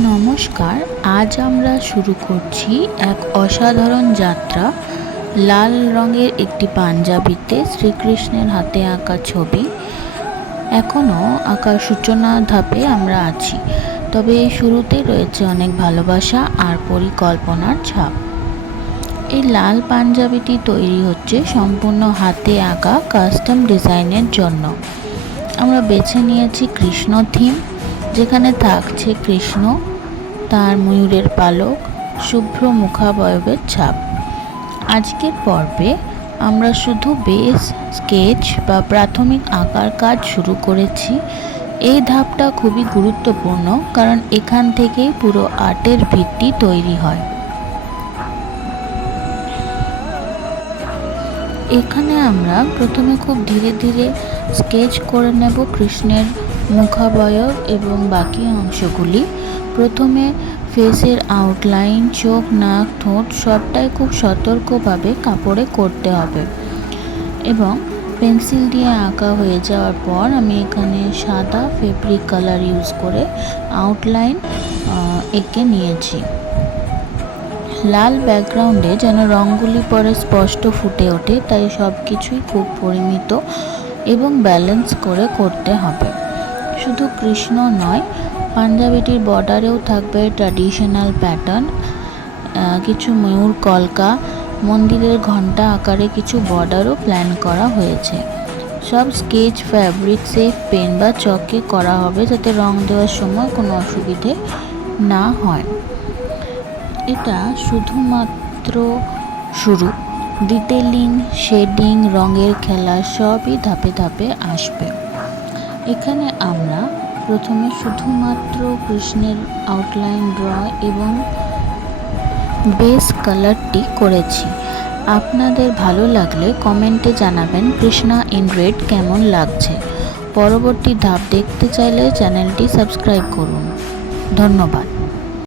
নমস্কার, আজ আমরা শুরু করছি এক অসাধারণ যাত্রা। লাল রঙের একটি পাঞ্জাবিতে শ্রীকৃষ্ণের হাতে আঁকা ছবি। এখনও আঁকার সূচনা ধাপে আমরা আছি, তবে এই শুরুতে রয়েছে অনেক ভালোবাসা আর পরিকল্পনার ছাপ। এই লাল পাঞ্জাবিটি তৈরি হচ্ছে সম্পূর্ণ হাতে আঁকা কাস্টম ডিজাইনের জন্য। আমরা বেছে নিয়েছি কৃষ্ণ থিম যেখানে থাকছে কৃষ্ণ, তার ময়ূরের পালক, শুভ্র মুখাবয়বের ছাপ। আজকের পর্বে আমরা শুধু বেস স্কেচ বা প্রাথমিক আঁকার কাজ শুরু করেছি। এই ধাপটা খুবই গুরুত্বপূর্ণ কারণ এখান থেকেই পুরো আর্টের ভিত্তি তৈরি হয়। এখানে আমরা প্রথমে খুব ধীরে ধীরে স্কেচ করে নেব কৃষ্ণের মুখাবয়ব এবং বাকি অংশগুলি প্রথমে ফেসের আউটলাইন চোখ, নাক, ঠোঁট সবটাই খুব সতর্কভাবে কাপড়ে করতে হবে। এবং পেন্সিল দিয়ে আঁকা হয়ে যাওয়ার পর আমি এখানে সাদা ফেব্রিক কালার ইউজ করে আউটলাইন এঁকে নিয়েছি। লাল ব্যাকগ্রাউন্ডে যেন রঙগুলি পরে স্পষ্ট ফুটে ওঠে, তাই সব কিছুই খুব পরিমিত এবং ব্যালেন্স করে করতে হবে। শুধু কৃষ্ণ নয়, পাঞ্জাবিটির বর্ডারেও থাকবে ট্র্যাডিশনাল প্যাটার্ন কিছু ময়ূর কলকা, মন্দিরের ঘণ্টা আকারে কিছু বর্ডারও প্ল্যান করা হয়েছে। সব স্কেচ ফ্যাব্রিক সেফ পেন বা চকে করা হবে যাতে রং দেওয়ার সময় কোনো অসুবিধে না হয়। এটা শুধুমাত্র শুরু। ডিটেলিং শেডিং রঙের খেলা সবই ধাপে ধাপে আসবে। এখানে আমরা প্রথমে শুধুমাত্র কৃষ্ণের আউটলাইন ড্র এবং বেস কালারটি করেছি। আপনাদের ভালো লাগলে কমেন্টে জানাবেন কৃষ্ণা ইন রেড কেমন লাগছে। পরবর্তী ধাপ দেখতে চাইলে চ্যানেলটি সাবস্ক্রাইব করুন। ধন্যবাদ।